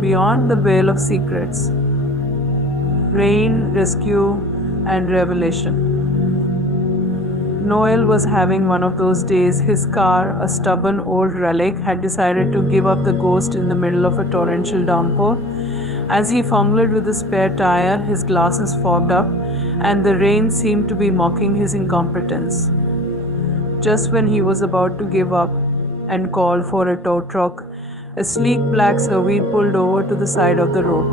beyond the veil of secrets, rain, rescue, and revelation. Noel was having one of those days. His car, a stubborn old relic, had decided to give up the ghost in the middle of a torrential downpour. As he fumbled with the spare tire, his glasses fogged up, and the rain seemed to be mocking his incompetence. Just when he was about to give up and call for a tow truck, a sleek black Servette pulled over to the side of the road.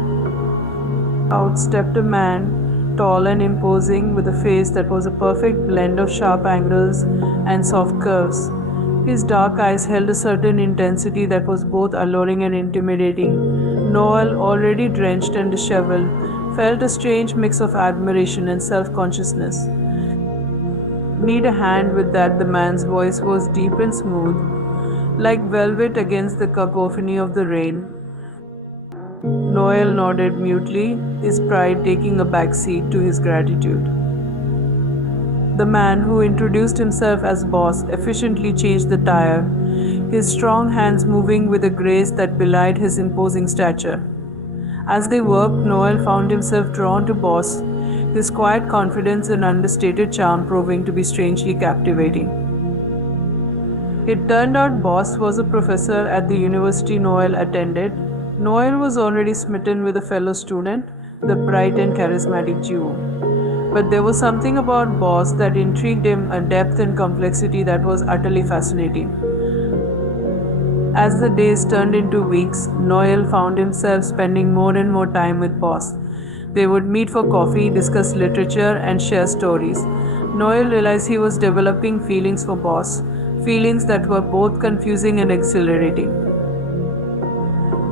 Out stepped a man, tall and imposing, with a face that was a perfect blend of sharp angles and soft curves. His dark eyes held a certain intensity that was both alluring and intimidating. Noel, already drenched and disheveled, felt a strange mix of admiration and self-consciousness. "Need a hand with that?" The man's voice was deep and smooth, like velvet against the cacophony of the rain. Noel nodded mutely, his pride taking a back seat to his gratitude. The man, who introduced himself as boss, efficiently changed the tire, his strong hands moving with a grace that belied his imposing stature. As they worked, Noel found himself drawn to Boss, his quiet confidence and understated charm proving to be strangely captivating. It turned out Boss was a professor at the university Noel attended. Noel was already smitten with a fellow student, the bright and charismatic Jew. But there was something about Boss that intrigued him, a depth and complexity that was utterly fascinating. As the days turned into weeks, Noel found himself spending more and more time with Boss. They would meet for coffee, discuss literature, and share stories. Noel realized he was developing feelings for Boss, feelings that were both confusing and exhilarating.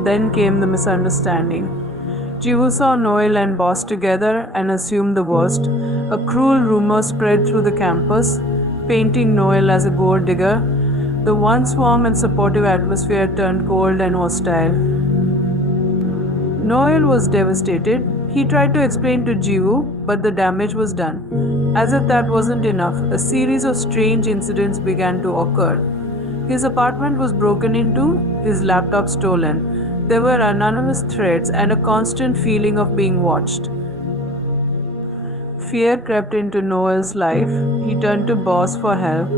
Then came the misunderstanding. Jivu saw Noel and Boss together and assumed the worst. A cruel rumor spread through the campus, painting Noel as a gold digger. The once warm and supportive atmosphere turned cold and hostile. Noel was devastated. He tried to explain to Jivu, but the damage was done. As if that wasn't enough, a series of strange incidents began to occur. His apartment was broken into, his laptop stolen. There were anonymous threats and a constant feeling of being watched. Fear crept into Noel's life. He turned to Boss for help,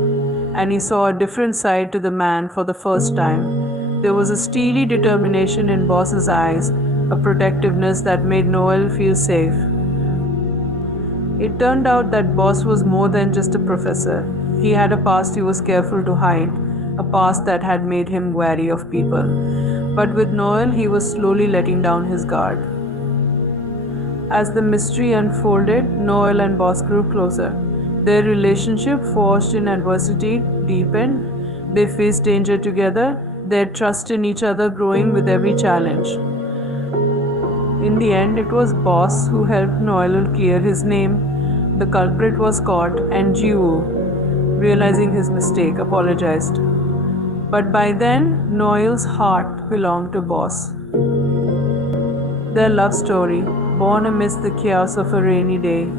and he saw a different side to the man for the first time. There was a steely determination in Boss's eyes, a protectiveness that made Noel feel safe. It turned out that Boss was more than just a professor. He had a past he was careful to hide, a past that had made him wary of people. But with Noel, he was slowly letting down his guard. As the mystery unfolded, Noel and Boss grew closer. Their relationship, forged in adversity, deepened. They faced danger together, their trust in each other growing with every challenge. In the end, it was Boss who helped Noel clear his name. The culprit was caught, and Jivu, realizing his mistake, apologized. But by then, Noel's heart belonged to Boss. Their love story, born amidst the chaos of a rainy day,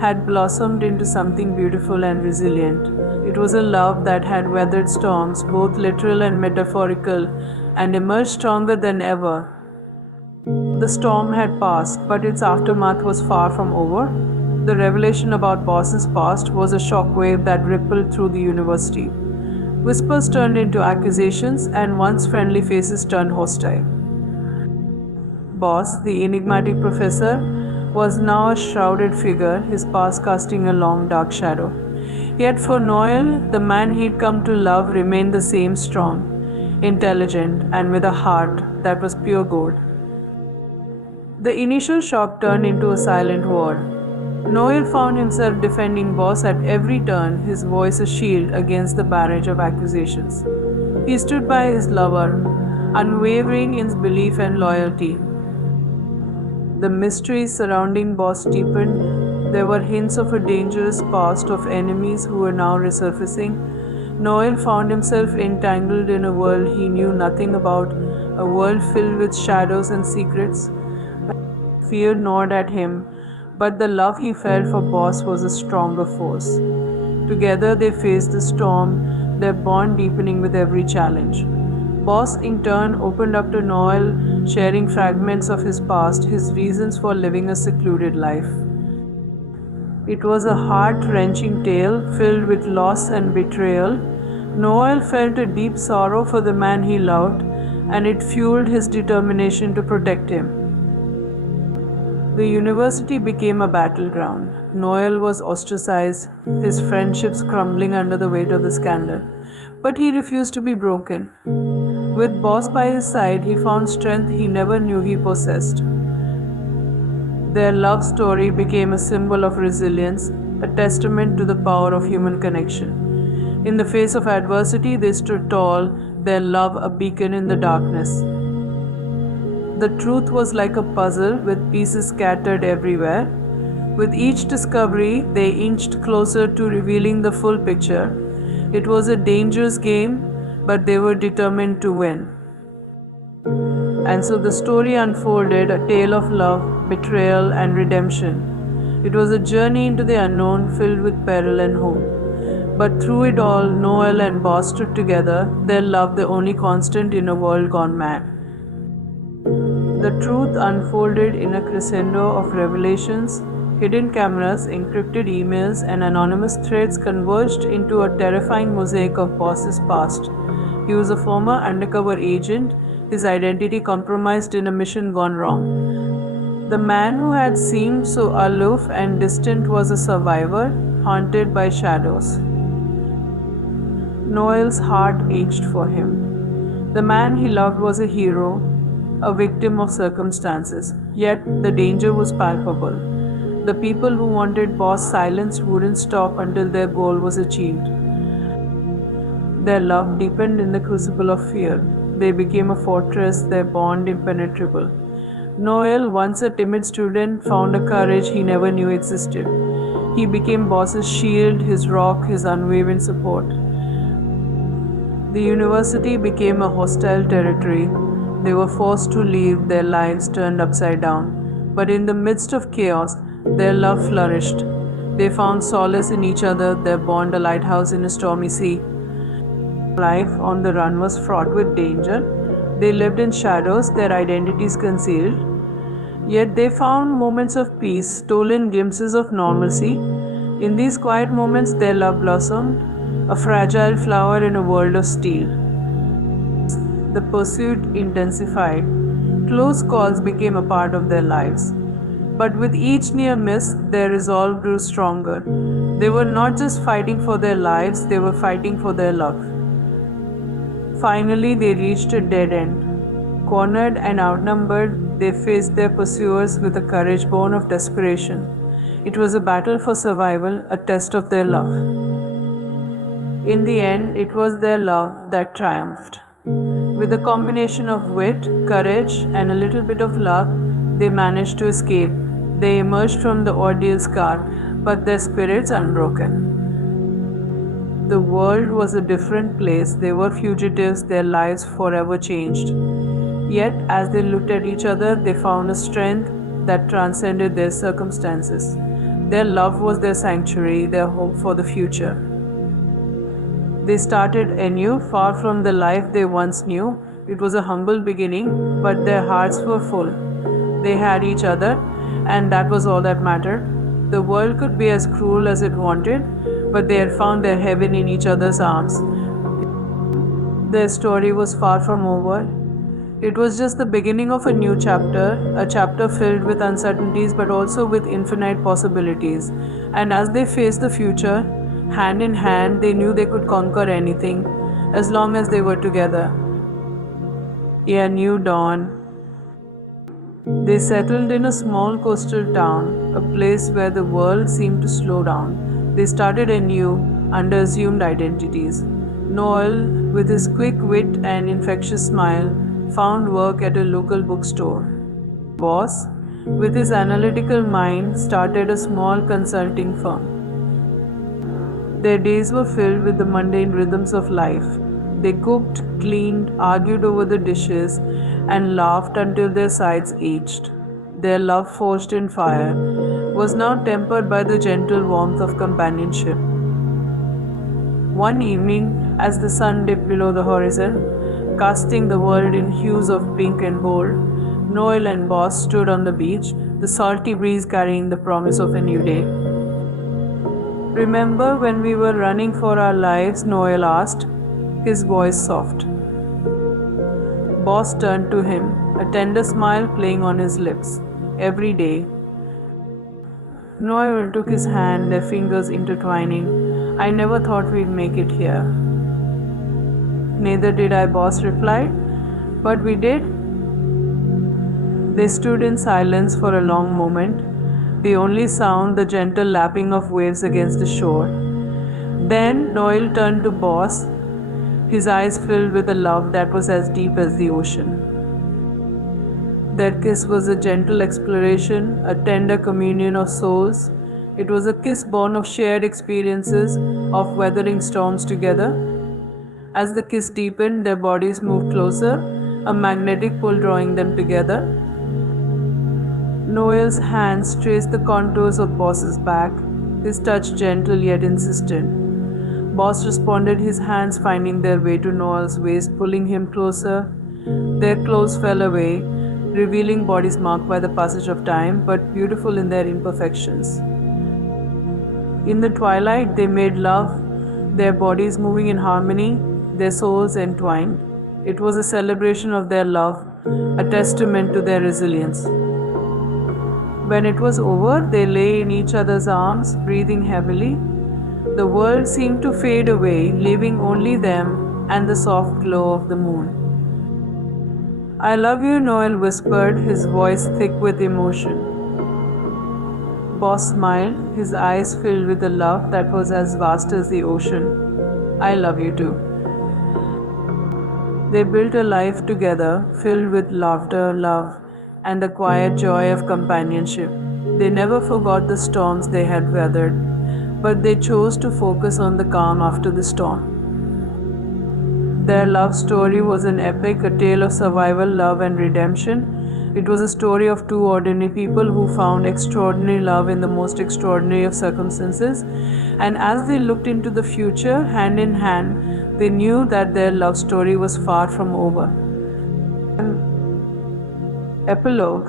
had blossomed into something beautiful and resilient. It was a love that had weathered storms, both literal and metaphorical, and emerged stronger than ever. The storm had passed, but its aftermath was far from over. The revelation about Boss's past was a shockwave that rippled through the university. Whispers turned into accusations, and once friendly faces turned hostile. Boss, the enigmatic professor, was now a shrouded figure, his past casting a long dark shadow. Yet for Noel, the man he'd come to love remained the same, strong, intelligent, and with a heart that was pure gold. The initial shock turned into a silent war. Noel found himself defending Boss at every turn, his voice a shield against the barrage of accusations. He stood by his lover, unwavering in his belief and loyalty. The mystery surrounding Boss deepened. There were hints of a dangerous past, of enemies who were now resurfacing. Noel found himself entangled in a world he knew nothing about, a world filled with shadows and secrets. Fear gnawed at him, but the love he felt for Boss was a stronger force. Together they faced the storm, their bond deepening with every challenge. Boss, in turn, opened up to Noel, sharing fragments of his past, his reasons for living a secluded life. It was a heart-wrenching tale filled with loss and betrayal. Noel felt a deep sorrow for the man he loved, and it fueled his determination to protect him. The university became a battleground. Noel was ostracized, his friendships crumbling under the weight of the scandal. But he refused to be broken. With Boss by his side, he found strength he never knew he possessed. Their love story became a symbol of resilience, a testament to the power of human connection. In the face of adversity, they stood tall, their love a beacon in the darkness. The truth was like a puzzle with pieces scattered everywhere. With each discovery, they inched closer to revealing the full picture. It was a dangerous game, but they were determined to win. And so the story unfolded, a tale of love, betrayal, and redemption. It was a journey into the unknown filled with peril and hope. But through it all, Noel and Boss stood together, their love the only constant in a world gone mad. The truth unfolded in a crescendo of revelations. Hidden cameras, encrypted emails, and anonymous threads converged into a terrifying mosaic of Boss's past. He was a former undercover agent, his identity compromised in a mission gone wrong. The man who had seemed so aloof and distant was a survivor, haunted by shadows. Noel's heart ached for him. The man he loved was a hero, a victim of circumstances, yet the danger was palpable. The people who wanted Boss silenced wouldn't stop until their goal was achieved. Their love deepened in the crucible of fear. They became a fortress, their bond impenetrable. Noel, once a timid student, found a courage he never knew existed. He became Boss's shield, his rock, his unwavering support. The university became a hostile territory. They were forced to leave, their lives turned upside down. But in the midst of chaos, their love flourished. They found solace in each other, their bond a lighthouse in a stormy sea. Life on the run was fraught with danger. They lived in shadows, their identities concealed. Yet they found moments of peace, stolen glimpses of normalcy. In these quiet moments, their love blossomed, a fragile flower in a world of steel. The pursuit intensified. Close calls became a part of their lives. But with each near miss, their resolve grew stronger. They were not just fighting for their lives, they were fighting for their love. Finally, they reached a dead end. Cornered and outnumbered, they faced their pursuers with a courage born of desperation. It was a battle for survival, a test of their love. In the end, it was their love that triumphed. With a combination of wit, courage, and a little bit of luck, they managed to escape. They emerged from the ordeal scarred, but their spirits unbroken. The world was a different place. They were fugitives, their lives forever changed. Yet, as they looked at each other, they found a strength that transcended their circumstances. Their love was their sanctuary, their hope for the future. They started anew, far from the life they once knew. It was a humble beginning, but their hearts were full. They had each other, and that was all that mattered. The world could be as cruel as it wanted, but they had found their heaven in each other's arms. Their story was far from over. It was just the beginning of a new chapter, a chapter filled with uncertainties but also with infinite possibilities. And as they faced the future, hand in hand, they knew they could conquer anything as long as they were together. A new dawn. They settled in a small coastal town, a place where the world seemed to slow down. They started anew under assumed identities. Noel, with his quick wit and infectious smile, found work at a local bookstore. Boss, with his analytical mind, started a small consulting firm. Their days were filled with the mundane rhythms of life. They cooked, cleaned, argued over the dishes, and laughed until their sides ached. Their love, forged in fire, was now tempered by the gentle warmth of companionship. One evening, as the sun dipped below the horizon, casting the world in hues of pink and gold. Noel and Boss stood on the beach, the salty breeze carrying the promise of a new day. "Remember when we were running for our lives?" Noel asked, his voice soft. Boss turned to him, a tender smile playing on his lips. "Every day." Noel took his hand, their fingers intertwining. "I never thought we'd make it here." "Neither did I," Boss replied. "But we did." They stood in silence for a long moment, the only sound the gentle lapping of waves against the shore. Then Noel turned to Boss, his eyes filled with a love that was as deep as the ocean. Their kiss was a gentle exploration, a tender communion of souls. It was a kiss born of shared experiences, of weathering storms together. As the kiss deepened, their bodies moved closer, a magnetic pull drawing them together. Noel's hands traced the contours of Boss's back, his touch gentle yet insistent. Boss responded, his hands finding their way to Noel's waist, pulling him closer. Their clothes fell away, revealing bodies marked by the passage of time, but beautiful in their imperfections. In the twilight, they made love, their bodies moving in harmony, their souls entwined. It was a celebration of their love, a testament to their resilience. When it was over, they lay in each other's arms, breathing heavily. The world seemed to fade away, leaving only them and the soft glow of the moon. "I love you," Noel whispered, his voice thick with emotion. Boss smiled, his eyes filled with a love that was as vast as the ocean. "I love you too." They built a life together, filled with laughter, love, and the quiet joy of companionship. They never forgot the storms they had weathered, but they chose to focus on the calm after the storm. Their love story was an epic, a tale of survival, love, and redemption. It was a story of two ordinary people who found extraordinary love in the most extraordinary of circumstances. And as they looked into the future, hand in hand, they knew that their love story was far from over. Epilogue.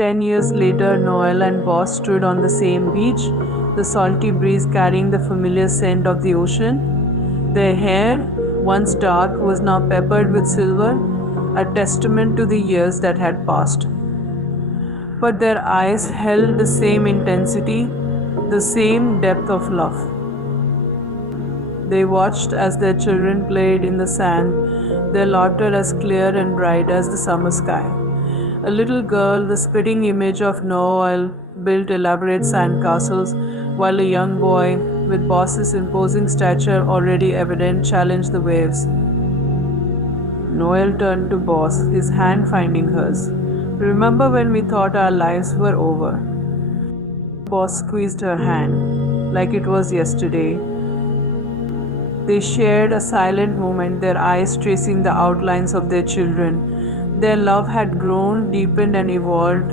10 years later, Noel and Boss stood on the same beach, the salty breeze carrying the familiar scent of the ocean. Their hair, once dark, was now peppered with silver, a testament to the years that had passed. But their eyes held the same intensity, the same depth of love. They watched as their children played in the sand, their laughter as clear and bright as the summer sky. A little girl, the spitting image of Noel, built elaborate sand castles, while a young boy, with Boss's imposing stature already evident, challenged the waves. Noel turned to Boss, his hand finding hers. "Remember when we thought our lives were over?" Boss squeezed her hand, like it was yesterday. They shared a silent moment, their eyes tracing the outlines of their children. Their love had grown, deepened, and evolved.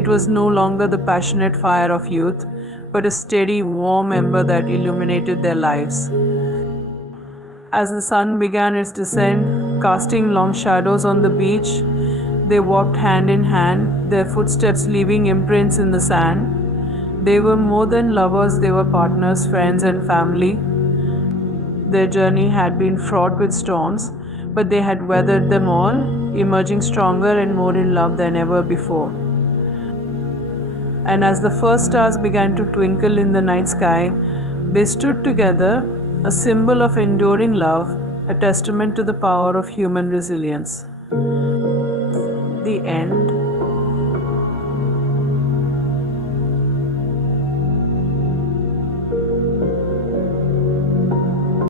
It was no longer the passionate fire of youth, but a steady, warm ember that illuminated their lives. As the sun began its descent, casting long shadows on the beach, they walked hand in hand, their footsteps leaving imprints in the sand. They were more than lovers, they were partners, friends, and family. Their journey had been fraught with storms, but they had weathered them all, emerging stronger and more in love than ever before. And as the first stars began to twinkle in the night sky, they stood together, a symbol of enduring love, a testament to the power of human resilience. The end.